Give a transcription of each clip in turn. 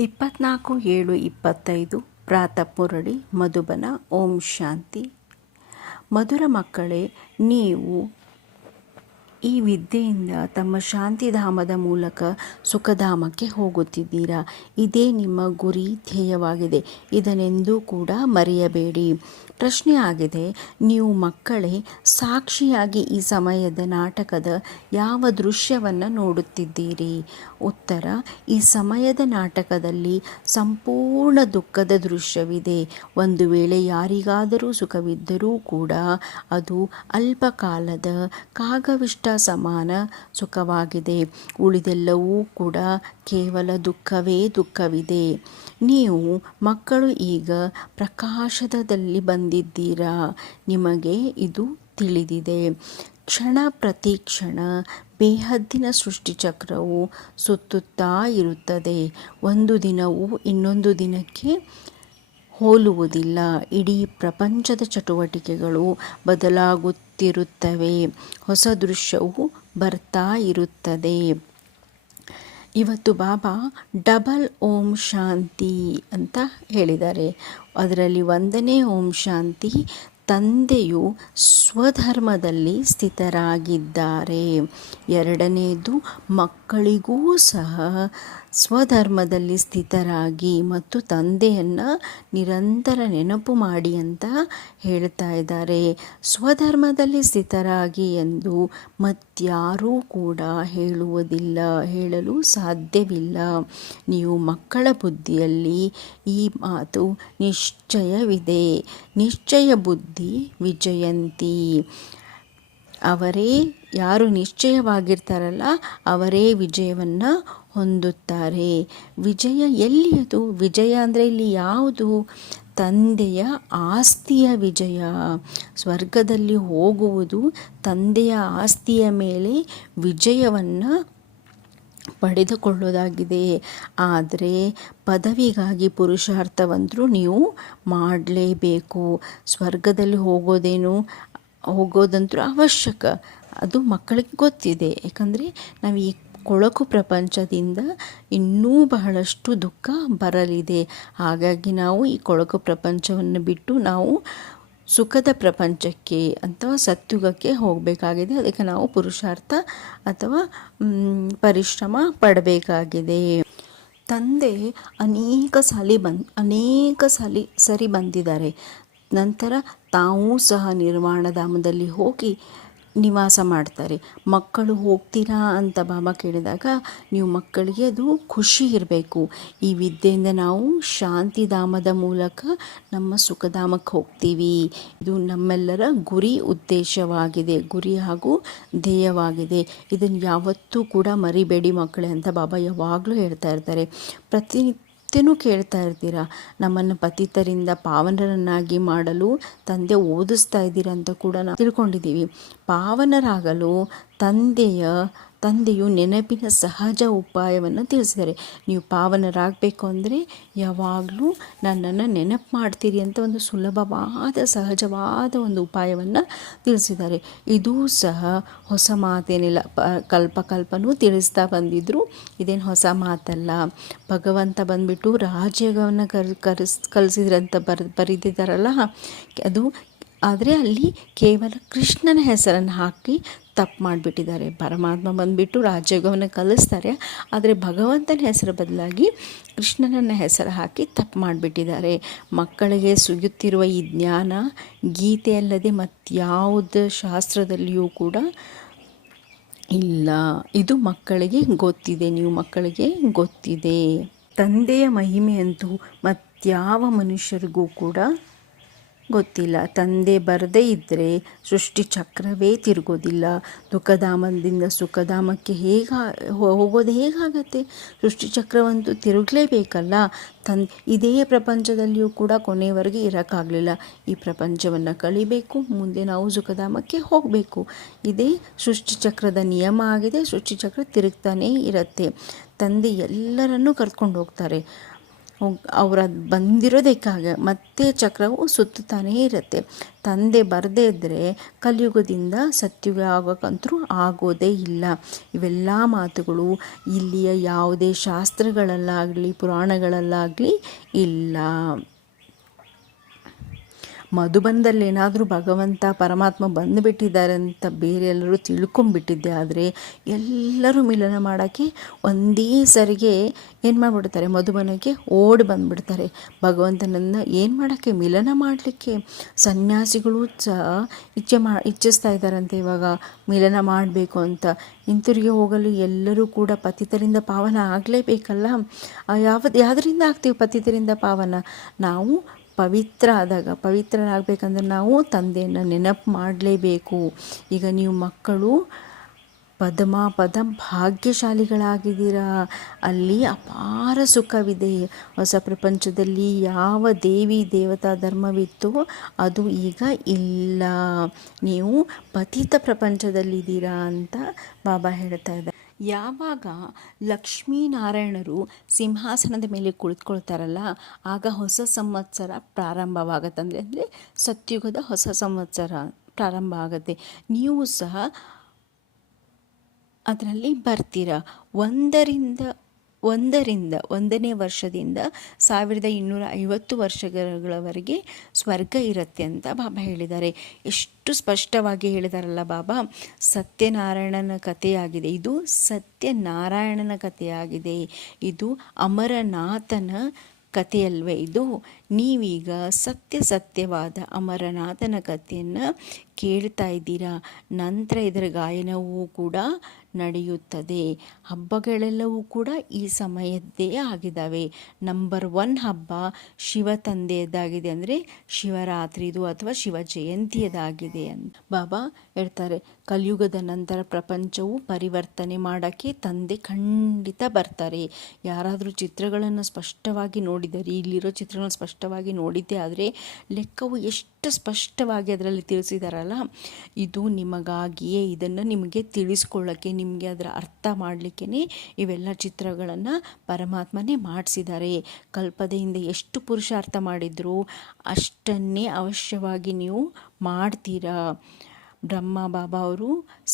ಇಪ್ಪತ್ನಾಲ್ಕು ಏಳು ಇಪ್ಪತ್ತೈದು, ಪ್ರಾತಃ ಮುರಳಿ ಮಧುಬನ, ಓಂ ಶಾಂತಿ. ಮಧುರ ಮಕ್ಕಳೇ, ನೀವು ಈ ವಿದ್ಯೆಯಿಂದ ತಮ್ಮ ಶಾಂತಿಧಾಮದ ಮೂಲಕ ಸುಖಧಾಮಕ್ಕೆ ಹೋಗುತ್ತಿದ್ದೀರಾ. ಇದೇ ನಿಮ್ಮ ಗುರಿ, ಧ್ಯೇಯವಾಗಿದೆ. ಇದನ್ನೆಂದೂ ಕೂಡ ಮರೆಯಬೇಡಿ. ಪ್ರಶ್ನೆ ಆಗಿದೆ, ನೀವು ಮಕ್ಕಳೇ, ಸಾಕ್ಷಿಯಾಗಿ ಈ ಸಮಯದ ನಾಟಕದ ಯಾವ ದೃಶ್ಯವನ್ನು ನೋಡುತ್ತಿದ್ದೀರಿ? ಉತ್ತರ, ಈ ಸಮಯದ ನಾಟಕದಲ್ಲಿ ಸಂಪೂರ್ಣ ದುಃಖದ ದೃಶ್ಯವಿದೆ. ಒಂದು ವೇಳೆ ಯಾರಿಗಾದರೂ ಸುಖವಿದ್ದರೂ ಕೂಡ ಅದು ಅಲ್ಪಕಾಲದ, ಕಾಗವಿಷ್ಟ ಸಮಾನ ಸುಖವಾಗಿದೆ. ಉಳಿದೆಲ್ಲವೂ ಕೂಡ ಕೇವಲ ದುಃಖವೇ ದುಃಖವಿದೆ. ನೀವು ಮಕ್ಕಳು ಈಗ ಪ್ರಕಾಶದಲ್ಲಿ ಬಂದಿದ್ದೀರಾ. ನಿಮಗೆ ಇದು ತಿಳಿದಿದೆ. ಕ್ಷಣ ಪ್ರತಿ ಕ್ಷಣ ಬೇಹದ್ದಿನ ಸೃಷ್ಟಿಚಕ್ರವು ಸುತ್ತುತ್ತಾ ಇರುತ್ತದೆ. ಒಂದು ದಿನವು ಇನ್ನೊಂದು ದಿನಕ್ಕೆ ಹೋಲುವುದಿಲ್ಲ. ಇಡೀ ಪ್ರಪಂಚದ ಚಟುವಟಿಕೆಗಳು ಬದಲಾಗುತ್ತಿರುತ್ತವೆ. ಹೊಸ ದೃಶ್ಯವು ಬರ್ತಾ ಇರುತ್ತದೆ. ಇವತ್ತು ಬಾಬಾ ಡಬಲ್ ಓಂ ಶಾಂತಿ ಅಂತ ಹೇಳಿದ್ದಾರೆ. ಅದರಲ್ಲಿ ಒಂದನೇ ಓಂ ಶಾಂತಿ ತಂದೆಯು ಸ್ವಧರ್ಮದಲ್ಲಿ ಸ್ಥಿತರಾಗಿದ್ದಾರೆ. ಎರಡನೆಯದು ಮಕ್ಕಳಿಗೂ ಸಹ ಸ್ವಧರ್ಮದಲ್ಲಿ ಸ್ಥಿತರಾಗಿ ಮತ್ತು ತಂದೆಯನ್ನು ನಿರಂತರ ನೆನಪು ಮಾಡಿ ಅಂತ ಹೇಳ್ತಾ ಇದ್ದಾರೆ. ಸ್ವಧರ್ಮದಲ್ಲಿ ಸ್ಥಿತರಾಗಿ ಎಂದು ಮತ್ಯಾರೂ ಕೂಡ ಹೇಳುವುದಿಲ್ಲ, ಹೇಳಲು ಸಾಧ್ಯವಿಲ್ಲ. ನೀವು ಮಕ್ಕಳ ಬುದ್ಧಿಯಲ್ಲಿ ಈ ಮಾತು ನಿಶ್ಚಯವಿದೆ. ನಿಶ್ಚಯ ಬುದ್ಧಿ ವಿಜಯಂತಿ. ಅವರೇ ಯಾರು ನಿಶ್ಚಯವಾಗಿರ್ತಾರಲ್ಲ, ಅವರೇ ವಿಜಯವನ್ನು ಹೊಂದುತ್ತಾರೆ. ವಿಜಯ ಎಲ್ಲಿಯದು? ವಿಜಯ ಅಂದರೆ ಇಲ್ಲಿ ಯಾವುದು? ತಂದೆಯ ಆಸ್ತಿಯ ವಿಜಯ. ಸ್ವರ್ಗದಲ್ಲಿ ಹೋಗುವುದು ತಂದೆಯ ಆಸ್ತಿಯ ಮೇಲೆ ವಿಜಯವನ್ನು ಪಡೆದುಕೊಳ್ಳೋದಾಗಿದೆ ಆದರೆ ಪದವಿಗಾಗಿ ಪುರುಷಾರ್ಥವಂತರೂ ನೀವು ಮಾಡಲೇಬೇಕು. ಸ್ವರ್ಗದಲ್ಲಿ ಹೋಗೋದೇನು? ಹೋಗೋದಂತೂ ಅವಶ್ಯಕ. ಅದು ಮಕ್ಕಳಿಗೆ ಗೊತ್ತಿದೆ. ಯಾಕಂದರೆ ನಾವು ಈ ಕೊಳಕು ಪ್ರಪಂಚದಿಂದ ಇನ್ನೂ ಬಹಳಷ್ಟು ದುಃಖ ಬರಲಿದೆ. ಹಾಗಾಗಿ ನಾವು ಈ ಕೊಳಕು ಪ್ರಪಂಚವನ್ನು ಬಿಟ್ಟು ನಾವು ಸುಖದ ಪ್ರಪಂಚಕ್ಕೆ ಅಥವಾ ಸತ್ಯುಗಕ್ಕೆ ಹೋಗಬೇಕಾಗಿದೆ. ಅದಕ್ಕೆ ನಾವು ಪುರುಷಾರ್ಥ ಅಥವಾ ಪರಿಶ್ರಮ ಪಡಬೇಕಾಗಿದೆ. ತಂದೆ ಅನೇಕ ಸಾಲಿ ಬಂದ್, ಅನೇಕ ಸಲಿ ಸರಿ ಬಂದಿದ್ದಾರೆ. ನಂತರ ತಾವೂ ಸಹ ನಿರ್ವಾಣಧಾಮದಲ್ಲಿ ಹೋಗಿ ನಿವಾಸ ಮಾಡ್ತಾರೆ. ಮಕ್ಕಳು ಹೋಗ್ತೀರಾ ಅಂತ ಬಾಬಾ ಕೇಳಿದಾಗ, ನೀವು ಮಕ್ಕಳಿಗೆ ಅದು ಖುಷಿ ಇರಬೇಕು. ಈ ವಿದ್ಯೆಯಿಂದ ನಾವು ಶಾಂತಿಧಾಮದ ಮೂಲಕ ನಮ್ಮ ಸುಖಧಾಮಕ್ಕೆ ಹೋಗ್ತೀವಿ. ಇದು ನಮ್ಮೆಲ್ಲರ ಗುರಿ ಉದ್ದೇಶವಾಗಿದೆ. ಗುರಿ ಹಾಗೂ ಧ್ಯೇಯವಾಗಿದೆ. ಇದನ್ನು ಯಾವತ್ತೂ ಕೂಡ ಮರಿಬೇಡಿ ಮಕ್ಕಳೇ ಅಂತ ಬಾಬಾ ಯಾವಾಗಲೂ ಹೇಳ್ತಾ ಇರ್ತಾರೆ. ಪ್ರತಿನಿತ್ಯ ನಿತ್ಯನೂ ಕೇಳ್ತಾ ಇರ್ತೀರ? ನಮ್ಮನ್ನು ಪತಿತರಿಂದ ಪಾವನರನ್ನಾಗಿ ಮಾಡಲು ತಂದೆ ಓದಿಸ್ತಾ ಇದ್ದೀರ ಅಂತ ಕೂಡ ನಾವು ತಿಳ್ಕೊಂಡಿದ್ದೀವಿ. ಪಾವನರಾಗಲು ತಂದೆಯ ತಂದೆಯು ನೆನಪಿನ ಸಹಜ ಉಪಾಯವನ್ನು ತಿಳಿಸಿದ್ದಾರೆ. ನೀವು ಪಾವನರಾಗಬೇಕು ಅಂದರೆ ಯಾವಾಗಲೂ ನನ್ನನ್ನು ನೆನಪು ಮಾಡ್ತೀರಿ ಅಂತ ಒಂದು ಸುಲಭವಾದ, ಸಹಜವಾದ ಒಂದು ಉಪಾಯವನ್ನು ತಿಳಿಸಿದ್ದಾರೆ. ಇದೂ ಸಹ ಹೊಸ ಮಾತೇನಿಲ್ಲ. ಪ, ಕಲ್ಪ ಕಲ್ಪನೂ ತಿಳಿಸ್ತಾ ಬಂದಿದ್ದರು ಇದೇನು ಹೊಸ ಮಾತಲ್ಲ. ಭಗವಂತ ಬಂದುಬಿಟ್ಟು ರಾಜ್ಯವನ್ನು ಕರ್, ಕರೆಸ್, ಕಲಿಸಿದ್ರಂತ ಬರ್, ಬರೆದಿದ್ದಾರಲ್ಲ? ಅದು ಆದರೆ ಅಲ್ಲಿ ಕೇವಲ ಕೃಷ್ಣನ ಹೆಸರನ್ನು ಹಾಕಿ ತಪ್ಪು ಮಾಡಿಬಿಟ್ಟಿದ್ದಾರೆ. ಪರಮಾತ್ಮ ಬಂದುಬಿಟ್ಟು ರಾಜಯೋಗವನ್ನು ಕಲಿಸ್ತಾರೆ. ಆದರೆ ಭಗವಂತನ ಹೆಸರು ಬದಲಾಗಿ ಕೃಷ್ಣನನ್ನ ಹೆಸರು ಹಾಕಿ ತಪ್ಪು ಮಾಡಿಬಿಟ್ಟಿದ್ದಾರೆ. ಮಕ್ಕಳಿಗೆ ಸುಗುತ್ತಿರುವ ಈ ಜ್ಞಾನ ಗೀತೆಯಲ್ಲದೆ ಮತ್ತಾವುದು ಶಾಸ್ತ್ರದಲ್ಲಿಯೂ ಕೂಡ ಇಲ್ಲ. ಇದು ಮಕ್ಕಳಿಗೆ ಗೊತ್ತಿದೆ. ನೀವು ಮಕ್ಕಳಿಗೆ ಗೊತ್ತಿದೆ. ತಂದೆಯ ಮಹಿಮೆಯಂತೂ ಮತ್ಯಾವ ಮನುಷ್ಯರಿಗೂ ಕೂಡ ಗೊತ್ತಿಲ್ಲ. ತಂದೆ ಬರದೇ ಇದ್ದರೆ ಸೃಷ್ಟಿ ಚಕ್ರವೇ ತಿರುಗೋದಿಲ್ಲ. ದುಃಖಧಾಮದಿಂದ ಸುಖಧಾಮಕ್ಕೆ ಹೇಗ ಹೋಗೋದು ಹೇಗಾಗತ್ತೆ? ಸೃಷ್ಟಿ ಚಕ್ರವಂತೂ ತಿರುಗಲೇಬೇಕಲ್ಲ? ತನ್, ಇದೇ ಪ್ರಪಂಚದಲ್ಲಿಯೂ ಕೂಡ ಕೊನೆಯವರೆಗೆ ಇರೋಕ್ಕಾಗಲಿಲ್ಲ. ಈ ಪ್ರಪಂಚವನ್ನು ಕಳಿಬೇಕು, ಮುಂದೆ ನಾವು ಸುಖಧಾಮಕ್ಕೆ ಹೋಗಬೇಕು. ಇದೇ ಸೃಷ್ಟಿ ಚಕ್ರದ ನಿಯಮ ಆಗಿದೆ. ಸೃಷ್ಟಿ ಚಕ್ರ ತಿರುಗ್ತಾನೇ ಇರುತ್ತೆ. ತಂದೆ ಎಲ್ಲರನ್ನೂ ಕರ್ಕೊಂಡು ಹೋಗ್ತಾರೆ. ಅವ್ರು ಅದು ಬಂದಿರೋದಕ್ಕಾಗ ಮತ್ತೆ ಚಕ್ರವು ಸುತ್ತುತ್ತಾನೇ ಇರುತ್ತೆ. ತಂದೆ ಬರದೇ ಇದ್ದರೆ ಕಲಿಯುಗದಿಂದ ಸತ್ಯುಗ ಆಗೋಕ್ಕಂತೂ ಆಗೋದೇ ಇಲ್ಲ. ಇವೆಲ್ಲ ಮಾತುಗಳು ಇಲ್ಲಿಯ ಯಾವುದೇ ಶಾಸ್ತ್ರಗಳಲ್ಲಾಗಲಿ ಪುರಾಣಗಳಲ್ಲಾಗಲಿ ಇಲ್ಲ. ಮಧುಬನದಲ್ಲಿ ಏನಾದರೂ ಭಗವಂತ ಪರಮಾತ್ಮ ಬಂದುಬಿಟ್ಟಿದ್ದಾರೆ ಅಂತ ಬೇರೆ ಎಲ್ಲರೂ ತಿಳ್ಕೊಂಬಿಟ್ಟಿದ್ದೆ ಆದರೆ ಎಲ್ಲರೂ ಮಿಲನ ಮಾಡೋಕ್ಕೆ ಒಂದೇ ಸರಿಗೆ ಏನು ಮಾಡಿಬಿಡ್ತಾರೆ, ಮಧುಬನಕ್ಕೆ ಓಡಿ ಬಂದುಬಿಡ್ತಾರೆ. ಭಗವಂತನನ್ನು ಏನು ಮಾಡೋಕ್ಕೆ, ಮಿಲನ ಮಾಡಲಿಕ್ಕೆ? ಸನ್ಯಾಸಿಗಳು ಸಹ ಇಚ್ಛೆ ಮಾ, ಇಚ್ಛಿಸ್ತಾ ಇದ್ದಾರಂತೆ ಇವಾಗ. ಮಿಲನ ಮಾಡಬೇಕು ಅಂತ. ಹಿಂತಿರುಗಿ ಹೋಗಲು ಎಲ್ಲರೂ ಕೂಡ ಪತಿತರಿಂದ ಪಾವನ ಆಗಲೇಬೇಕಲ್ಲ? ಯಾವ ಯಾವುದರಿಂದ ಆಗ್ತೀವಿ ಪತಿತರಿಂದ ಪಾವನ? ನಾವು ಪವಿತ್ರ ಆದಾಗ ಪವಿತ್ರರಾಗಬೇಕಂದ್ರೆ ನಾವು ತಂದೆಯನ್ನು ನೆನಪು ಮಾಡಲೇಬೇಕು. ಈಗ ನೀವು ಮಕ್ಕಳು ಪದಮ ಪದ ಭಾಗ್ಯಶಾಲಿಗಳಾಗಿದ್ದೀರಾ? ಅಲ್ಲಿ ಅಪಾರ ಸುಖವಿದೆ. ಹೊಸ ಪ್ರಪಂಚದಲ್ಲಿ ಯಾವ ದೇವಿ ದೇವತಾ ಧರ್ಮವಿತ್ತು ಅದು ಈಗ ಇಲ್ಲ. ನೀವು ಪತಿತ ಪ್ರಪಂಚದಲ್ಲಿದ್ದೀರಾ ಅಂತ ಬಾಬಾ ಹೇಳ್ತಾ ಇದ್ದಾರೆ. ಯಾವಾಗ ಲಕ್ಷ್ಮೀನಾರಾಯಣರು ಸಿಂಹಾಸನದ ಮೇಲೆ ಕುಳಿತುಕೊಳ್ತಾರಲ್ಲ, ಆಗ ಹೊಸ ಸಂವತ್ಸರ ಪ್ರಾರಂಭವಾಗತ್ತಂದರೆ ಅಂದರೆ ಸತ್ಯುಗದ ಹೊಸ ಸಂವತ್ಸರ ಪ್ರಾರಂಭ ಆಗುತ್ತೆ. ನೀವು ಸಹ ಅದರಲ್ಲಿ ಬರ್ತೀರ. ಒಂದರಿಂದ ಒಂದರಿಂದ ಒಂದನೇ ವರ್ಷದಿಂದ ಸಾವಿರದ ಇನ್ನೂರ ಐವತ್ತು ವರ್ಷಗಳವರೆಗೆ ಸ್ವರ್ಗ ಇರುತ್ತೆ ಅಂತ ಬಾಬಾ ಹೇಳಿದ್ದಾರೆ. ಎಷ್ಟು ಸ್ಪಷ್ಟವಾಗಿ ಹೇಳಿದಾರಲ್ಲ ಬಾಬಾ, ಸತ್ಯನಾರಾಯಣನ ಕಥೆಯಾಗಿದೆ. ಇದು ಸತ್ಯನಾರಾಯಣನ ಕಥೆಯಾಗಿದೆ. ಇದು ಅಮರನಾಥನ ಕಥೆಯಲ್ವೇ. ಇದು ನೀವೀಗ ಸತ್ಯ ಸತ್ಯವಾದ ಅಮರನಾಥನ ಕಥೆಯನ್ನು ಕೇಳ್ತಾ ಇದ್ದೀರಾ? ನಂತರ ಇದರ ಗಾಯನವೂ ಕೂಡ ನಡೆಯುತ್ತದೆ. ಹಬ್ಬಗಳೆಲ್ಲವೂ ಕೂಡ ಈ ಸಮಯದ್ದೇ ಆಗಿದ್ದಾವೆ. ನಂಬರ್ ಒನ್ ಹಬ್ಬ ಶಿವ ತಂದೆಯದ್ದಾಗಿದೆ ಅಂದರೆ ಶಿವರಾತ್ರಿದು ಅಥವಾ ಶಿವ ಜಯಂತಿಯದಾಗಿದೆ ಅಂತ ಬಾಬಾ ಹೇಳ್ತಾರೆ, ಕಲಿಯುಗದ ನಂತರ ಪ್ರಪಂಚವು ಪರಿವರ್ತನೆ ಮಾಡೋಕ್ಕೆ ತಂದೆ ಖಂಡಿತ ಬರ್ತಾರೆ. ಯಾರಾದರೂ ಚಿತ್ರಗಳನ್ನು ಸ್ಪಷ್ಟವಾಗಿ ನೋಡಿದರೆ, ಇಲ್ಲಿರೋ ಚಿತ್ರಗಳನ್ನು ಸ್ಪಷ್ಟವಾಗಿ ನೋಡಿದ್ದೆ, ಆದರೆ ಲೆಕ್ಕವು ಎಷ್ಟು ಸ್ಪಷ್ಟವಾಗಿ ಅದರಲ್ಲಿ ತಿಳಿಸಿದಾರಲ್ಲ, ಇದು ನಿಮಗಾಗಿಯೇ ಇದನ್ನು ನಿಮಗೆ ತಿಳಿಸ್ಕೊಳ್ಳೋಕ್ಕೆ, ನಿಮಗೆ ಅದರ ಅರ್ಥ ಮಾಡಲಿಕ್ಕೆ ಇವೆಲ್ಲ ಚಿತ್ರಗಳನ್ನು ಪರಮಾತ್ಮನೇ ಮಾಡಿಸಿದ್ದಾರೆ ಕಲ್ಪದೆಯಿಂದ ಎಷ್ಟು ಪುರುಷಾರ್ಥ ಮಾಡಿದ್ರು ಅಷ್ಟನ್ನೇ ಅವಶ್ಯವಾಗಿ ನೀವು ಮಾಡ್ತೀರಾ. ಬ್ರಹ್ಮ ಬಾಬಾ ಅವರು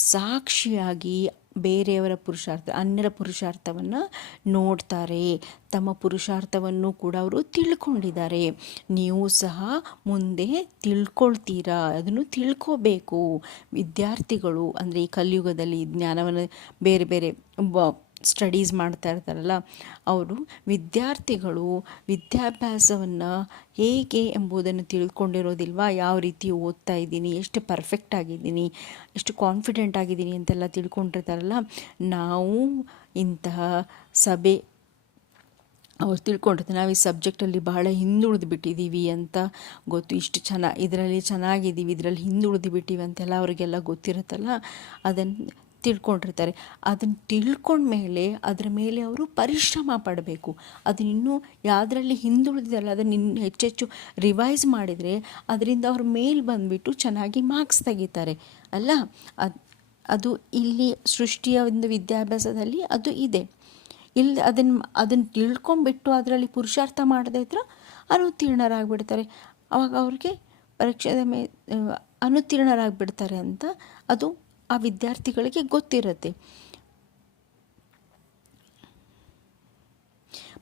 ಸಾಕ್ಷಿಯಾಗಿ ಬೇರೆಯವರ ಪುರುಷಾರ್ಥ, ಅನ್ಯರ ಪುರುಷಾರ್ಥವನ್ನು ನೋಡ್ತಾರೆ. ತಮ್ಮ ಪುರುಷಾರ್ಥವನ್ನು ಕೂಡ ಅವರು ತಿಳ್ಕೊಂಡಿದ್ದಾರೆ. ನೀವು ಸಹ ಮುಂದೆ ತಿಳ್ಕೊಳ್ತೀರಾ? ಅದನ್ನು ತಿಳ್ಕೋಬೇಕು. ವಿದ್ಯಾರ್ಥಿಗಳು ಅಂದರೆ ಈ ಕಲಿಯುಗದಲ್ಲಿ ಜ್ಞಾನವನ್ನು ಬೇರೆ ಬೇರೆ ಸ್ಟಡೀಸ್ ಮಾಡ್ತಾ ಇರ್ತಾರಲ್ಲ, ಅವರು ವಿದ್ಯಾರ್ಥಿಗಳು ವಿದ್ಯಾಭ್ಯಾಸವನ್ನು ಹೇಗೆ ಎಂಬುದನ್ನು ತಿಳ್ಕೊಂಡಿರೋದಿಲ್ವ? ಯಾವ ರೀತಿ ಓದ್ತಾ ಇದ್ದೀನಿ? ಎಷ್ಟು ಪರ್ಫೆಕ್ಟ್ ಆಗಿದ್ದೀನಿ? ಎಷ್ಟು ಕಾನ್ಫಿಡೆಂಟ್ ಆಗಿದ್ದೀನಿ ಅಂತೆಲ್ಲ ತಿಳ್ಕೊಂಡಿರ್ತಾರಲ್ಲ, ನಾವು ಇಂತಹ ಸಭೆ ಅವ್ರು ತಿಳ್ಕೊಂಡಿರ್ತಾರೆ, ನಾವು ಈ ಸಬ್ಜೆಕ್ಟಲ್ಲಿ ಬಹಳ ಹಿಂದುಳಿದು ಬಿಟ್ಟಿದ್ದೀವಿ ಅಂತ ಗೊತ್ತು. ಇಷ್ಟು ಚೆನ್ನ, ಇದರಲ್ಲಿ ಚೆನ್ನಾಗಿದ್ದೀವಿ, ಇದರಲ್ಲಿ ಹಿಂದುಳಿದು ಬಿಟ್ಟಿವಿ ಅಂತೆಲ್ಲ ಅವರಿಗೆಲ್ಲ ಗೊತ್ತಿರುತ್ತಲ್ಲ ಅದನ್ನು ತಿಳ್ಕೊಂಡಿರ್ತಾರೆ. ಅದನ್ನು ತಿಳ್ಕೊಂಡ್ಮೇಲೆ ಅದರ ಮೇಲೆ ಅವರು ಪರಿಶ್ರಮ ಪಡಬೇಕು. ಅದನ್ನ ಇನ್ನೂ ಯಾವುದರಲ್ಲಿ ಹಿಂದುಳಿದಿದೆಯಲ್ಲ ಅದನ್ನು ಇನ್ನು ಹೆಚ್ಚೆಚ್ಚು ರಿವೈಸ್ ಮಾಡಿದರೆ ಅದರಿಂದ ಅವ್ರ ಮೇಲೆ ಬಂದುಬಿಟ್ಟು ಚೆನ್ನಾಗಿ ಮಾರ್ಕ್ಸ್ ತೆಗಿತಾರೆ. ಅಲ್ಲ? ಅದು ಅದು ಇಲ್ಲಿ ಸೃಷ್ಟಿಯ ಒಂದು ವಿದ್ಯಾಭ್ಯಾಸದಲ್ಲಿ ಅದು ಇದೆ. ಇಲ್ಲಿ ಅದನ್ನು ಅದನ್ನು ತಿಳ್ಕೊಂಬಿಟ್ಟು ಅದರಲ್ಲಿ ಪುರುಷಾರ್ಥ ಮಾಡದೇ ಇದ್ರೆ ಅನುತ್ತೀರ್ಣರಾಗಿಬಿಡ್ತಾರೆ. ಅವಾಗ ಅವ್ರಿಗೆ ಪರೀಕ್ಷೆದ ಮೇ ಅನುತ್ತೀರ್ಣರಾಗಿಬಿಡ್ತಾರೆ ಅಂತ ಅದು ಆ ವಿದ್ಯಾರ್ಥಿಗಳಿಗೆ ಗೊತ್ತಿರುತ್ತೆ.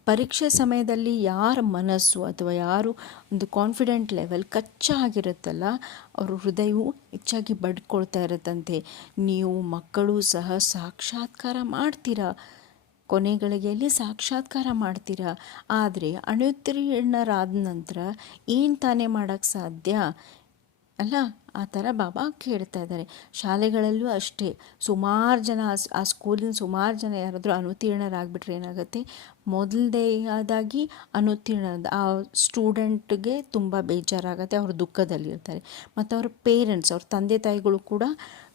ಪರೀಕ್ಷೆ ಸಮಯದಲ್ಲಿ ಯಾರ ಮನಸ್ಸು ಅಥವಾ ಯಾರು ಒಂದು ಕಾನ್ಫಿಡೆಂಟ್ ಲೆವೆಲ್ ಕಚ್ಚಾ ಆಗಿರುತ್ತಲ್ಲ ಅವರು ಹೃದಯವು ಹೆಚ್ಚಾಗಿ ಬಡ್ಕೊಳ್ತಾ ಇರುತ್ತಂತೆ. ನೀವು ಮಕ್ಕಳು ಸಹ ಸಾಕ್ಷಾತ್ಕಾರ ಮಾಡ್ತೀರಾ? ಕೊನೆಗಳಿಗೆಯಲ್ಲಿ ಸಾಕ್ಷಾತ್ಕಾರ ಮಾಡ್ತೀರಾ? ಆದರೆ ಅಣುತ್ತೀರ್ಣರಾದ ನಂತರ ಏನು ತಾನೇ ಮಾಡೋಕ್ಕೆ ಸಾಧ್ಯ? ಅಲ್ಲ ಆ ಥರ ಬಾಬಾ ಕೇಳ್ತಾ ಇದ್ದಾರೆ. ಶಾಲೆಗಳಲ್ಲೂ ಅಷ್ಟೇ. ಸುಮಾರು ಜನ ಆ ಸ್ಕೂಲಿನ ಸುಮಾರು ಜನ ಯಾರಾದರೂ ಅನುತ್ತೀರ್ಣರಾಗ್ಬಿಟ್ರೆ ಏನಾಗುತ್ತೆ? ಮೊದಲನೇದಾಗಿ ಅನುತ್ತೀರ್ಣ ಆ ಸ್ಟೂಡೆಂಟ್ಗೆ ತುಂಬ ಬೇಜಾರಾಗುತ್ತೆ. ಅವರು ದುಃಖದಲ್ಲಿರ್ತಾರೆ. ಮತ್ತು ಅವ್ರ ಪೇರೆಂಟ್ಸ್, ಅವ್ರ ತಂದೆ ತಾಯಿಗಳು ಕೂಡ,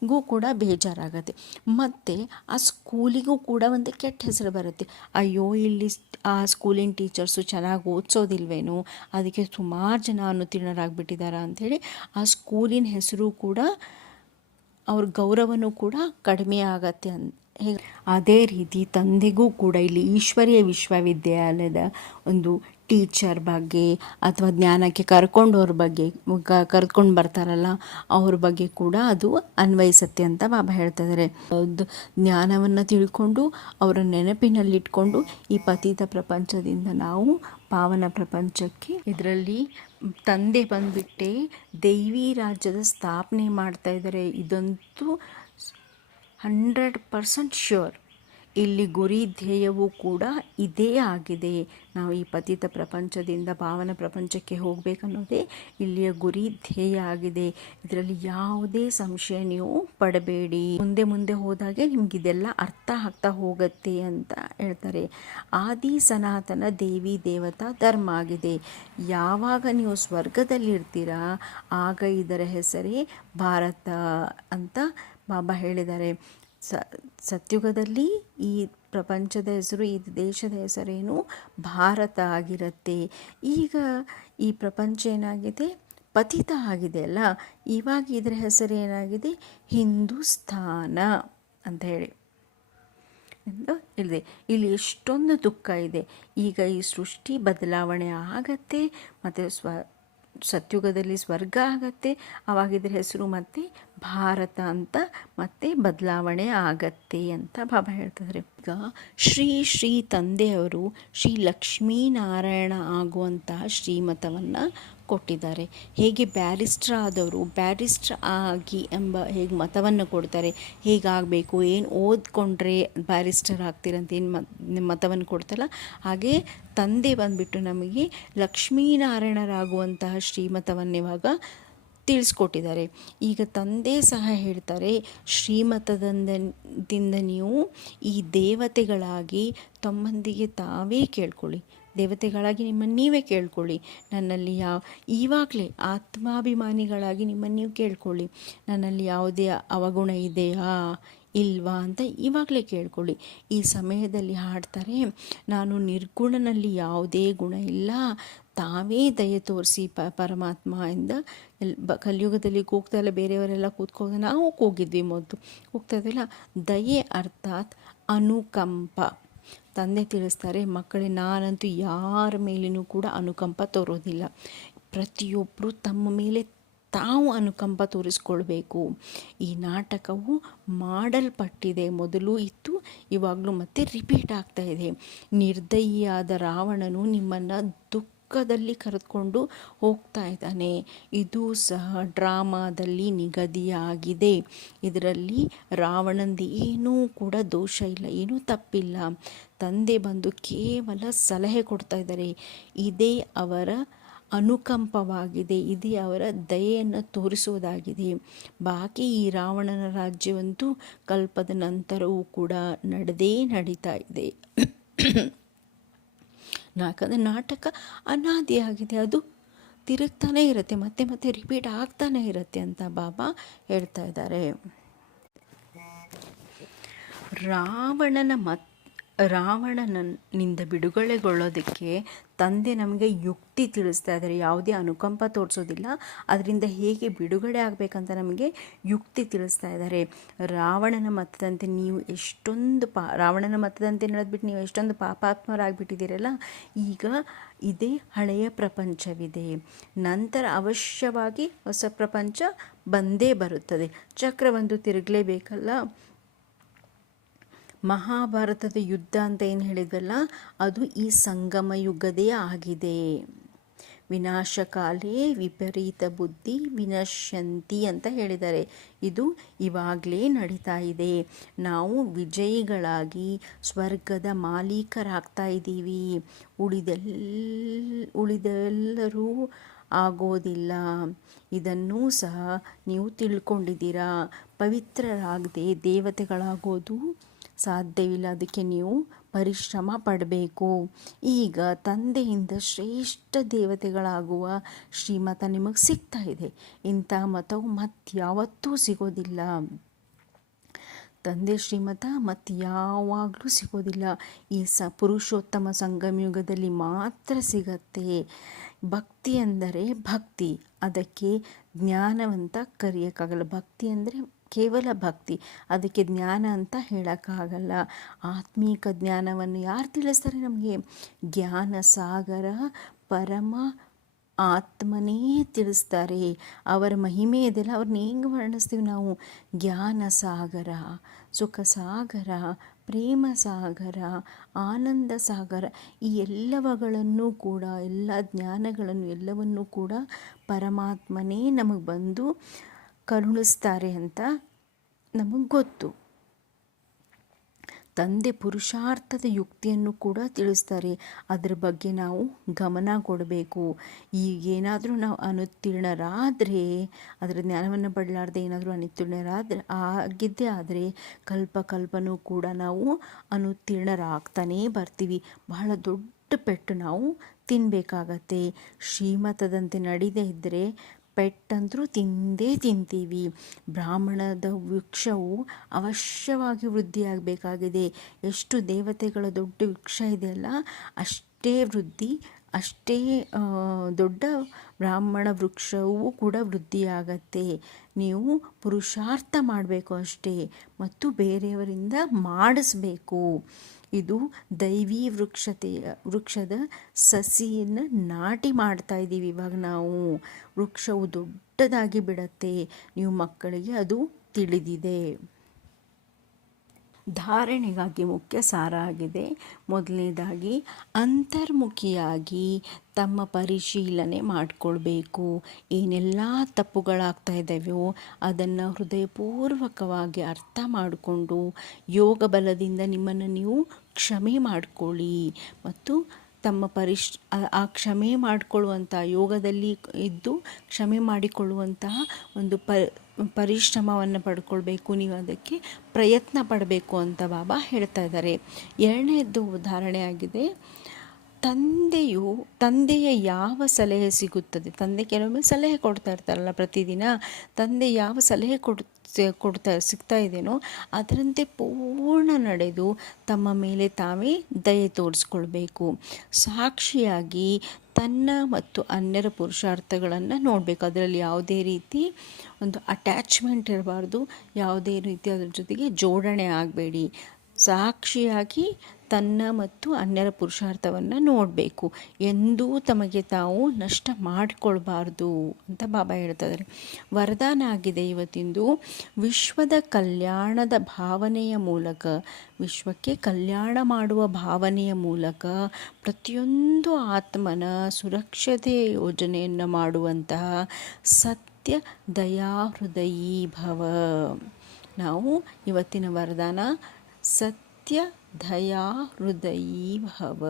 ಗೂ ಕೂಡ ಬೇಜಾರಾಗುತ್ತೆ. ಮತ್ತು ಆ ಸ್ಕೂಲಿಗೂ ಕೂಡ ಒಂದು ಕೆಟ್ಟ ಹೆಸರು ಬರುತ್ತೆ. ಅಯ್ಯೋ, ಇಲ್ಲಿ ಆ ಸ್ಕೂಲಿನ ಟೀಚರ್ಸು ಚೆನ್ನಾಗಿ ಓದಿಸೋದಿಲ್ವೇನೋ? ಅದಕ್ಕೆ ಸುಮಾರು ಜನ ಅನುತ್ತೀರ್ಣರಾಗ್ಬಿಟ್ಟಿದ್ದಾರೆ ಅಂಥೇಳಿ ಆ ಸ್ಕೂಲಿನ ಹೆಸರು ಕೂಡ ಅವ್ರ ಗೌರವನೂ ಕೂಡ ಕಡಿಮೆ ಆಗತ್ತೆ ಅಂತ ಅದೇ ರೀತಿ ತಂದೆಗೂ ಕೂಡ ಇಲ್ಲಿ ಈಶ್ವರೀಯ ವಿಶ್ವವಿದ್ಯಾಲಯದ ಒಂದು ಟೀಚರ್ ಬಗ್ಗೆ ಅಥವಾ ಜ್ಞಾನಕ್ಕೆ ಕರ್ಕೊಂಡವ್ರ ಬಗ್ಗೆ ಕರ್ಕೊಂಡು ಬರ್ತಾರಲ್ಲ ಅವ್ರ ಬಗ್ಗೆ ಕೂಡ ಅದು ಅನ್ವಯಿಸುತ್ತೆ ಅಂತ ಬಾಬಾ ಹೇಳ್ತಾ ಇದ್ದಾರೆ ಜ್ಞಾನವನ್ನು ತಿಳ್ಕೊಂಡು ಅವರ ನೆನಪಿನಲ್ಲಿಟ್ಕೊಂಡು ಈ ಪತೀತ ಪ್ರಪಂಚದಿಂದ ನಾವು ಪಾವನ ಪ್ರಪಂಚಕ್ಕೆ ಇದರಲ್ಲಿ ತಂದೆ ಬಂದ್ಬಿಟ್ಟೆ ದೈವಿ ರಾಜ್ಯದ ಸ್ಥಾಪನೆ ಮಾಡ್ತಾ ಇದ್ದಾರೆ ಇದಂತೂ ಹಂಡ್ರೆಡ್ ಪರ್ಸೆಂಟ್ ಶ್ಯೂರ್ ಇಲ್ಲಿ ಗುರಿ ಧ್ಯೇಯವೂ ಕೂಡ ಇದೇ ಆಗಿದೆ. ನಾವು ಈ ಪತಿತ ಪ್ರಪಂಚದಿಂದ ಭಾವನ ಪ್ರಪಂಚಕ್ಕೆ ಹೋಗಬೇಕನ್ನೋದೇ ಇಲ್ಲಿಯ ಗುರಿ ಧ್ಯೇಯ ಆಗಿದೆ. ಇದರಲ್ಲಿ ಯಾವುದೇ ಸಂಶಯ ನೀವು ಪಡಬೇಡಿ. ಮುಂದೆ ಮುಂದೆ ಹೋದಾಗೆ ನಿಮ್ಗೆ ಇದೆಲ್ಲ ಅರ್ಥ ಆಗ್ತಾ ಹೋಗುತ್ತೆ ಅಂತ ಹೇಳ್ತಾರೆ. ಆದಿ ಸನಾತನ ದೇವಿ ದೇವತಾ ಧರ್ಮ ಆಗಿದೆ. ಯಾವಾಗ ನೀವು ಸ್ವರ್ಗದಲ್ಲಿರ್ತೀರಾ, ಆಗ ಇದರ ಹೆಸರೇ ಭಾರತ ಅಂತ ಬಾಬಾ ಹೇಳಿದ್ದಾರೆ. ಸ ಸತ್ಯುಗದಲ್ಲಿ ಈ ಪ್ರಪಂಚದ ಹೆಸರು, ಈ ದೇಶದ ಹೆಸರೇನು? ಭಾರತ ಆಗಿರುತ್ತೆ. ಈಗ ಈ ಪ್ರಪಂಚ ಏನಾಗಿದೆ? ಪತಿತ ಆಗಿದೆ ಅಲ್ಲ? ಇವಾಗ ಇದರ ಹೆಸರು ಏನಾಗಿದೆ? ಹಿಂದೂಸ್ಥಾನ ಅಂತ ಹೇಳಿ. ಹೇಳಿದೆ. ಇಲ್ಲಿ ಎಷ್ಟೊಂದು ದುಃಖ ಇದೆ. ಈಗ ಈ ಸೃಷ್ಟಿ ಬದಲಾವಣೆ ಆಗತ್ತೆ, ಮತ್ತು ಸ್ವ ಸತ್ಯುಗದಲ್ಲಿ ಸ್ವರ್ಗ ಆಗತ್ತೆ ಆವಾಗ ಇದ್ರ ಹೆಸರು ಮತ್ತೆ ಭಾರತ ಅಂತ, ಮತ್ತೆ ಬದಲಾವಣೆ ಆಗತ್ತೆ ಅಂತ ಬಾಬಾ ಹೇಳ್ತಿದ್ದಾರೆ. ಈಗ ಶ್ರೀ ಶ್ರೀ ತಂದೆಯವರು ಶ್ರೀ ಲಕ್ಷ್ಮೀನಾರಾಯಣ ಆಗುವಂತಹ ಶ್ರೀಮತವನ್ನು ಕೊಟ್ಟಿದ್ದಾರೆ. ಹೇಗೆ ಬ್ಯಾರಿಸ್ಟ್ರ್ ಆದವರು, ಬ್ಯಾರಿಸ್ಟ್ರ್ ಆಗಿ ಎಂಬ ಹೇಗೆ ಮತವನ್ನು ಕೊಡ್ತಾರೆ, ಹೇಗಾಗಬೇಕು, ಏನು ಓದ್ಕೊಂಡ್ರೆ ಬ್ಯಾರಿಸ್ಟರ್ ಆಗ್ತೀರಂತ ಏನು ಮತವನ್ನು ಕೊಡ್ತಲ್ಲ? ಹಾಗೆ ತಂದೆ ಬಂದುಬಿಟ್ಟು ನಮಗೆ ಲಕ್ಷ್ಮೀನಾರಾಯಣರಾಗುವಂತಹ ಶ್ರೀಮತವನ್ನಿವಾಗ ತಿಳಿಸ್ಕೊಟ್ಟಿದ್ದಾರೆ. ಈಗ ತಂದೆ ಸಹ ಹೇಳ್ತಾರೆ, ಶ್ರೀಮತದಿಂದ ನೀವು ಈ ದೇವತೆಗಳಾಗಿ ತಮ್ಮಂದಿಗೆ ತಾವೇ ಕೇಳ್ಕೊಳ್ಳಿ. ದೇವತೆಗಳಾಗಿ ನಿಮ್ಮನ್ನು ನೀವೇ ಕೇಳ್ಕೊಳ್ಳಿ. ನನ್ನಲ್ಲಿ ಯಾವ, ಈವಾಗಲೇ ಆತ್ಮಾಭಿಮಾನಿಗಳಾಗಿ ನಿಮ್ಮನ್ನು ನೀವು ಕೇಳ್ಕೊಳ್ಳಿ. ನನ್ನಲ್ಲಿ ಯಾವುದೇ ಅವಗುಣ ಇದೆಯಾ, ಇಲ್ವಾ ಅಂತ ಇವಾಗಲೇ ಕೇಳ್ಕೊಳ್ಳಿ. ಈ ಸಮಯದಲ್ಲಿ ಹಾಡ್ತಾರೆ, ನಾನು ನಿರ್ಗುಣನಲ್ಲಿ ಯಾವುದೇ ಗುಣ ಇಲ್ಲ. ತಾವೇ ದಯೆ ತೋರಿಸಿ ಪ, ಪರಮಾತ್ಮ ಇಂದ ಬ, ಕಲಿಯುಗದಲ್ಲಿ ಕೂಗ್ತಾ ಇಲ್ಲ, ಬೇರೆಯವರೆಲ್ಲ ಕೂತ್ಕೋದ, ನಾವು ಕೂಗಿದ್ವಿ ಮೊದಲು. ಕೂಗ್ತಾ ಇದ್ವಿಲ್ಲ ದಯೆ ಅರ್ಥಾತ್ ಅನುಕಂಪ. ತಂದೆ ತಿಳಿಸ್ತಾರೆ, ಮಕ್ಕಳೇ, ನಾನಂತೂ ಯಾರ ಮೇಲೂ ಕೂಡ ಅನುಕಂಪ ತೋರೋದಿಲ್ಲ. ಪ್ರತಿಯೊಬ್ಬರು ತಮ್ಮ ಮೇಲೆ ತಾವು ಅನುಕಂಪ ತೋರಿಸ್ಕೊಳ್ಬೇಕು. ಈ ನಾಟಕವು ಮಾಡಲ್ಪಟ್ಟಿದೆ, ಮೊದಲು ಇತ್ತು, ಇವಾಗಲೂ ಮತ್ತೆ ರಿಪೀಟ್ ಆಗ್ತಾ ಇದೆ. ನಿರ್ದಯಿಯಾದ ರಾವಣನು ನಿಮ್ಮನ್ನು ದುಃಖ ದುಃಖದಲ್ಲಿ ಕರೆದುಕೊಂಡು ಹೋಗ್ತಾ ಇದ್ದಾನೆ. ಇದು ಸಹ ಡ್ರಾಮಾದಲ್ಲಿ ನಿಗದಿಯಾಗಿದೆ. ಇದರಲ್ಲಿ ರಾವಣಂದು ಏನೂ ಕೂಡ ದೋಷ ಇಲ್ಲ, ಏನೂ ತಪ್ಪಿಲ್ಲ. ತಂದೆ ಬಂದು ಕೇವಲ ಸಲಹೆ ಕೊಡ್ತಾ ಇದ್ದಾರೆ. ಇದೇ ಅವರ ಅನುಕಂಪವಾಗಿದೆ, ಇದೇ ಅವರ ದಯೆಯನ್ನು ತೋರಿಸುವುದಾಗಿದೆ. ಬಾಕಿ ಈ ರಾವಣನ ರಾಜ್ಯವಂತೂ ಕಲ್ಪದ ನಂತರವೂ ಕೂಡ ನಡೆದೇ ನಡೀತಾ ಇದೆ. ಯಾಕಂದರೆ ನಾಟಕ ಅನಾದಿಯಾಗಿದೆ ಅದು ತಿರುಗ್ತಾನೆ ಇರುತ್ತೆ. ಮತ್ತೆ ಮತ್ತೆ ರಿಪೀಟ್ ಆಗ್ತಾನೆ ಇರುತ್ತೆ ಅಂತ ಬಾಬಾ ಹೇಳ್ತಾ ಇದ್ದಾರೆ. ರಾವಣನ ಮತ್ ರಾವಣನಿಂದ ಬಿಡುಗಡೆಗೊಳ್ಳೋದಕ್ಕೆ ತಂದೆ ನಮಗೆ ಯುಕ್ತಿ ತಿಳಿಸ್ತಾ ಇದ್ದಾರೆ ಯಾವುದೇ ಅನುಕಂಪ ತೋರಿಸೋದಿಲ್ಲ. ಅದರಿಂದ ಹೇಗೆ ಬಿಡುಗಡೆ ಆಗಬೇಕಂತ ನಮಗೆ ಯುಕ್ತಿ ತಿಳಿಸ್ತಾ ಇದ್ದಾರೆ ರಾವಣನ ಮತದಂತೆ ನೀವು ಎಷ್ಟೊಂದು ಪಾ, ರಾವಣನ ಮತದಂತೆ ನಡೆದ್ಬಿಟ್ಟು ನೀವು ಎಷ್ಟೊಂದು ಪಾಪಾತ್ಮರಾಗಿಬಿಟ್ಟಿದ್ದೀರಲ್ಲ, ಈಗ ಇದೇ ಹಳೆಯ ಪ್ರಪಂಚವಿದೆ. ನಂತರ ಅವಶ್ಯವಾಗಿ ಹೊಸ ಪ್ರಪಂಚ ಬಂದೇ ಬರುತ್ತದೆ. ಚಕ್ರವೊಂದು ತಿರುಗಲೇಬೇಕಲ್ಲ? ಮಹಾಭಾರತದ ಯುದ್ಧ ಅಂತ ಏನು ಹೇಳಿದ್ವಲ್ಲ, ಅದು ಈ ಸಂಗಮ ಯುಗದೇ ಆಗಿದೆ. ವಿನಾಶಕಾಲೇ ವಿಪರೀತ ಬುದ್ಧಿ ವಿನಶ್ಯಂತಿ ಅಂತ ಹೇಳಿದ್ದಾರೆ. ಇದು ಇವಾಗಲೇ ನಡೀತಾ ಇದೆ. ನಾವು ವಿಜಯಿಗಳಾಗಿ ಸ್ವರ್ಗದ ಮಾಲೀಕರಾಗ್ತಾ ಇದ್ದೀವಿ. ಉಳಿದೆಲ್ಲ ಉಳಿದೆಲ್ಲರೂ ಆಗೋದಿಲ್ಲ. ಇದನ್ನೂ ಸಹ ನೀವು ತಿಳ್ಕೊಂಡಿದ್ದೀರಾ. ಪವಿತ್ರರಾಗದೆ ದೇವತೆಗಳಾಗೋದು ಸಾಧ್ಯವಿಲ್ಲ. ಅದಕ್ಕೆ ನೀವು ಪರಿಶ್ರಮ ಪಡಬೇಕು. ಈಗ ತಂದೆಯಿಂದ ಶ್ರೇಷ್ಠ ದೇವತೆಗಳಾಗುವ ಶ್ರೀಮತ ನಿಮಗೆ ಸಿಗ್ತಾ ಇದೆ. ಇಂಥ ಮತವು ಮತ್ತಾವತ್ತೂ ಸಿಗೋದಿಲ್ಲ. ತಂದೆ ಶ್ರೀಮತ ಮತ್ತು ಯಾವಾಗಲೂ ಸಿಗೋದಿಲ್ಲ. ಈ ಸ ಪುರುಷೋತ್ತಮ ಸಂಗಮಯುಗದಲ್ಲಿ ಮಾತ್ರ ಸಿಗತ್ತೆ. ಭಕ್ತಿ ಅಂದರೆ ಭಕ್ತಿ. ಅದಕ್ಕೆ ಜ್ಞಾನವಂತ ಕರೆಯೋಕ್ಕಾಗಲ್ಲ ಭಕ್ತಿ ಅಂದರೆ ಕೇವಲ ಭಕ್ತಿ. ಅದಕ್ಕೆ ಜ್ಞಾನ ಅಂತ ಹೇಳೋಕ್ಕಾಗಲ್ಲ. ಆತ್ಮೀಕ ಜ್ಞಾನವನ್ನು ಯಾರು ತಿಳಿಸ್ತಾರೆ ನಮಗೆ? ಜ್ಞಾನ ಸಾಗರ ಪರಮ ಆತ್ಮನೇ ತಿಳಿಸ್ತಾರೆ. ಅವರ ಮಹಿಮೆ ಇದೆಲ್ಲ ಅವ್ರನ್ನ ಹೆಂಗೆ ವರ್ಣಿಸ್ತೀವಿ ನಾವು? ಜ್ಞಾನ ಸಾಗರ, ಸುಖ ಸಾಗರ, ಪ್ರೇಮ ಸಾಗರ, ಆನಂದ ಸಾಗರ, ಈ ಎಲ್ಲವಗಳನ್ನು ಕೂಡ, ಎಲ್ಲ ಜ್ಞಾನಗಳನ್ನು, ಎಲ್ಲವನ್ನೂ ಕೂಡ ಪರಮಾತ್ಮನೇ ನಮಗೆ ಬಂದು ಕರುಣಿಸ್ತಾರೆ ಅಂತ ನಮಗೆ ಗೊತ್ತು. ತಂದೆ ಪುರುಷಾರ್ಥದ ಯುಕ್ತಿಯನ್ನು ಕೂಡ ತಿಳಿಸ್ತಾರೆ. ಅದರ ಬಗ್ಗೆ ನಾವು ಗಮನ ಕೊಡಬೇಕು. ಈಗೇನಾದರೂ ನಾವು ಅನುತ್ತೀರ್ಣರಾದರೆ ಅದರ ಜ್ಞಾನವನ್ನು ಪಡಲಾರ್ದೆ ಏನಾದರೂ ಅನುತ್ತೀರ್ಣರಾದರೆ ಆಗಿದ್ದೇ ಆದರೆ ಕಲ್ಪ ಕಲ್ಪನೂ ಕೂಡ ನಾವು ಅನುತ್ತೀರ್ಣರಾಗ್ತಾನೇ ಬರ್ತೀವಿ. ಬಹಳ ದೊಡ್ಡ ಪೆಟ್ಟು ನಾವು ತಿನ್ನಬೇಕಾಗತ್ತೆ ಶ್ರೀಮತದಂತೆ ನಡೀದೇ ಇದ್ದರೆ ಪೆಟ್ಟಂತರೂ ತಿಂದೇ ತಿಂತೀವಿ. ಬ್ರಾಹ್ಮಣದ ವೃಕ್ಷವು ಅವಶ್ಯವಾಗಿ ವೃದ್ಧಿಯಾಗಬೇಕಾಗಿದೆ. ಎಷ್ಟು ದೇವತೆಗಳ ದೊಡ್ಡ ವೃಕ್ಷ ಇದೆಯಲ್ಲ, ಅಷ್ಟೇ ವೃದ್ಧಿ, ಅಷ್ಟೇ ದೊಡ್ಡ ಬ್ರಾಹ್ಮಣ ವೃಕ್ಷವೂ ಕೂಡ ವೃದ್ಧಿಯಾಗತ್ತೆ. ನೀವು ಪುರುಷಾರ್ಥ ಮಾಡಬೇಕು ಅಷ್ಟೇ, ಮತ್ತು ಬೇರೆಯವರಿಂದ ಮಾಡಿಸ್ಬೇಕು. ಇದು ದೈವಿ ವೃಕ್ಷತೆಯ ವೃಕ್ಷದ ಸಸಿಯನ್ನು ನಾಟಿ ಮಾಡ್ತಾ ಇದ್ದೀವಿ ಇವಾಗ ನಾವು ವೃಕ್ಷವು ದೊಡ್ಡದಾಗಿ ಬಿಡತ್ತೆ. ನೀವು ಮಕ್ಕಳಿಗೆ ಅದು ತಿಳಿದಿದೆ. ಧಾರಣೆಗಾಗಿ ಮುಖ್ಯ ಸಾರ ಆಗಿದೆ ಮೊದಲನೇದಾಗಿ, ಅಂತರ್ಮುಖಿಯಾಗಿ ತಮ್ಮ ಪರಿಶೀಲನೆ ಮಾಡಿಕೊಳ್ಬೇಕು. ಏನೆಲ್ಲ ತಪ್ಪುಗಳಾಗ್ತಾ ಇದ್ದಾವೆಯೋ ಅದನ್ನು ಹೃದಯಪೂರ್ವಕವಾಗಿ ಅರ್ಥ ಮಾಡಿಕೊಂಡು ಯೋಗ ಬಲದಿಂದ ನಿಮ್ಮನ್ನು ನೀವು ಕ್ಷಮೆ ಮಾಡಿಕೊಳ್ಳಿ. ಮತ್ತು ತಮ್ಮ ಪರಿಶ್, ಆ ಕ್ಷಮೆ ಮಾಡಿಕೊಳ್ಳುವಂಥ ಯೋಗದಲ್ಲಿ ಇದ್ದು ಕ್ಷಮೆ ಮಾಡಿಕೊಳ್ಳುವಂತಹ ಒಂದು ಪ ಪರಿಶ್ರಮವನ್ನು ಪಡ್ಕೊಳ್ಬೇಕು, ನೀವು ಅದಕ್ಕೆ ಪ್ರಯತ್ನ ಪಡಬೇಕು ಅಂತ ಬಾಬಾ ಹೇಳ್ತಾ ಇದ್ದಾರೆ. ಎರಡನೇದು ಉದಾಹರಣೆ ಆಗಿದೆ. ತಂದೆಯು, ತಂದೆಯ ಯಾವ ಸಲಹೆ ಸಿಗುತ್ತದೆ? ತಂದೆ ಕೆಲವೊಮ್ಮೆ ಸಲಹೆ ಕೊಡ್ತಾ ಇರ್ತಾರಲ್ಲ ಪ್ರತಿದಿನ, ತಂದೆ ಯಾವ ಸಲಹೆ ಕೊಡ್, ಕೊಡ್ತಾ, ಸಿಗ್ತಾ ಇದೆಯೋ ಅದರಂತೆ ಪೂರ್ಣ ನಡೆದು ತಮ್ಮ ಮೇಲೆ ತಾವೇ ದಯೆ ತೋರಿಸ್ಕೊಳ್ಬೇಕು. ಸಾಕ್ಷಿಯಾಗಿ ತನ್ನ ಮತ್ತು ಅನ್ಯರ ಪುರುಷಾರ್ಥಗಳನ್ನು ನೋಡಬೇಕು. ಅದರಲ್ಲಿ ಯಾವುದೇ ರೀತಿ ಒಂದು ಅಟ್ಯಾಚ್ಮೆಂಟ್ ಇರಬಾರ್ದು. ಯಾವುದೇ ರೀತಿ ಅದ್ರ ಜೊತೆಗೆ ಜೋಡಣೆ ಆಗಬೇಡಿ. ಸಾಕ್ಷಿಯಾಗಿ ತನ್ನ ಮತ್ತು ಅನ್ಯರ ಪುರುಷಾರ್ಥವನ್ನು ನೋಡಬೇಕು. ಎಂದೂ ತಮಗೆ ತಾವು ನಷ್ಟ ಮಾಡಿಕೊಳ್ಬಾರ್ದು ಅಂತ ಬಾಬಾ ಹೇಳ್ತಿದ್ದಾರೆ ವರದಾನ ಆಗಿದೆ ಇವತ್ತಿಂದು. ವಿಶ್ವದ ಕಲ್ಯಾಣದ ಭಾವನೆಯ ಮೂಲಕ, ವಿಶ್ವಕ್ಕೆ ಕಲ್ಯಾಣ ಮಾಡುವ ಭಾವನೆಯ ಮೂಲಕ ಪ್ರತಿಯೊಂದು ಆತ್ಮನ ಸುರಕ್ಷತೆ ಯೋಜನೆಯನ್ನು ಮಾಡುವಂತಹ ಸತ್ಯ ದಯಾಹೃದಯೀ ಭವ ನಾವು ಇವತ್ತಿನ ವರದಾನ ಸತ್ಯ ದಯಾ ಹೃದಯೀ ಭವ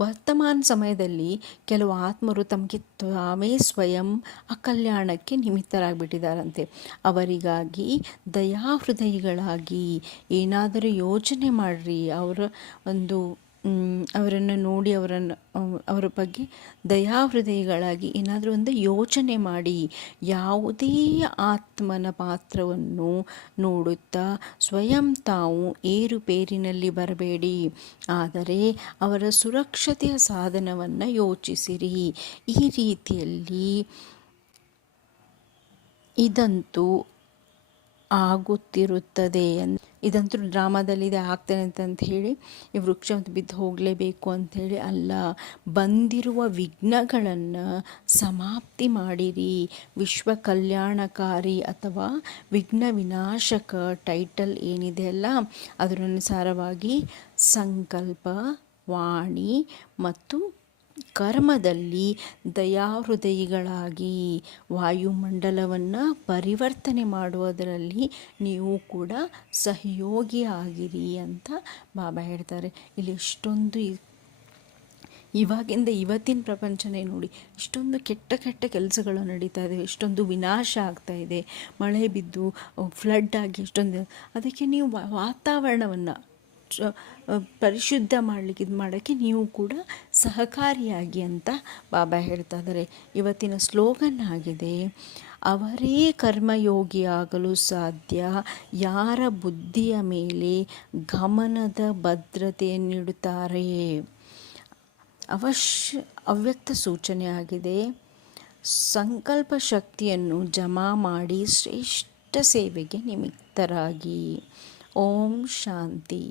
ವರ್ತಮಾನ ಸಮಯದಲ್ಲಿ ಕೆಲವು ಆತ್ಮರು ತಮಗೆ ತಾವೇ ಸ್ವಯಂ ಅಕಲ್ಯಾಣಕ್ಕೆ ನಿಮಿತ್ತರಾಗಿಬಿಟ್ಟಿದ್ದಾರಂತೆ. ಅವರಿಗಾಗಿ ದಯಾ ಹೃದಯಿಗಳಾಗಿ ಏನಾದರೂ ಯೋಚನೆ ಮಾಡಿರಿ. ಅವರ ಒಂದು ಅವರನ್ನು ನೋಡಿ ಅವರನ್ನು ಅವರ ಬಗ್ಗೆ ದಯಾಹೃದಯಗಳಾಗಿ ಏನಾದರೂ ಒಂದು ಯೋಚನೆ ಮಾಡಿ ಯಾವುದೇ ಆತ್ಮನ ಪಾತ್ರವನ್ನು ನೋಡುತ್ತಾ ಸ್ವಯಂ ತಾವು ಏರುಪೇರಿನಲ್ಲಿ ಬರಬೇಡಿ. ಆದರೆ ಅವರ ಸುರಕ್ಷತೆಯ ಸಾಧನವನ್ನು ಯೋಚಿಸಿರಿ. ಈ ರೀತಿಯಲ್ಲಿ ಇದಂತೂ ಆಗುತ್ತಿರುತ್ತದೆ ಇದಂತೂ ಡ್ರಾಮಾದಲ್ಲಿದೆ ಆಗ್ತಾನೆ ಅಂತ ಹೇಳಿ ಈ ವೃಕ್ಷ ಬಿದ್ದು ಹೋಗಲೇಬೇಕು ಅಂಥೇಳಿ ಅಲ್ಲ, ಬಂದಿರುವ ವಿಘ್ನಗಳನ್ನು ಸಮಾಪ್ತಿ ಮಾಡಿರಿ. ವಿಶ್ವ ಕಲ್ಯಾಣಕಾರಿ ಅಥವಾ ವಿಘ್ನ ವಿನಾಶಕ ಟೈಟಲ್ ಏನಿದೆ ಅಲ್ಲ, ಅದರನುಸಾರವಾಗಿ ಸಂಕಲ್ಪ, ವಾಣಿ ಮತ್ತು ಕರ್ಮದಲ್ಲಿ ದಯಾಹೃದಯಿಗಳಾಗಿ ವಾಯುಮಂಡಲವನ್ನು ಪರಿವರ್ತನೆ ಮಾಡುವುದರಲ್ಲಿ ನೀವು ಕೂಡ ಸಹಯೋಗಿಯಾಗಿರಿ ಅಂತ ಬಾಬಾ ಹೇಳ್ತಾರೆ. ಇಲ್ಲಿ ಎಷ್ಟೊಂದು ಇವಾಗಿಂದ ಇವತ್ತಿನ ಪ್ರಪಂಚನೇ ನೋಡಿ, ಇಷ್ಟೊಂದು ಕೆಟ್ಟ ಕೆಟ್ಟ ಕೆಲಸಗಳು ನಡೀತಾ ಇದೆ ಇಷ್ಟೊಂದು ವಿನಾಶ ಆಗ್ತಾ ಇದೆ, ಮಳೆ ಬಿದ್ದು ಫ್ಲಡ್ ಆಗಿ ಇಷ್ಟೊಂದು. ಅದಕ್ಕೆ ನೀವು ವಾತಾವರಣವನ್ನು ಪರಿಶುದ್ಧ ಮಾಡಲಿಕ್ಕೆ ಇದು ಮಾಡೋಕ್ಕೆ ನೀವು ಕೂಡ ಸಹಕಾರಿಯಾಗಿ ಅಂತ ಬಾಬಾ ಹೇಳ್ತಾ ಇದ್ದಾರೆ ಇವತ್ತಿನ ಸ್ಲೋಗನ್ ಆಗಿದೆ, ಅವರೇ ಕರ್ಮಯೋಗಿಯಾಗಲು ಸಾಧ್ಯ, ಯಾರ ಬುದ್ಧಿಯ ಮೇಲೆ ಗಮನದ ಭದ್ರತೆಯನ್ನು ಭದ್ರತೆಯನ್ನಿಡುತ್ತಾರೆ ಅವಶ್ಯ, ಅವ್ಯಕ್ತ ಸೂಚನೆ ಆಗಿದೆ, ಸಂಕಲ್ಪ ಶಕ್ತಿಯನ್ನು ಜಮಾ ಮಾಡಿ ಶ್ರೇಷ್ಠ ಸೇವೆಗೆ ನಿಮಿತ್ತರಾಗಿ. ಓಂ ಶಾಂತಿ.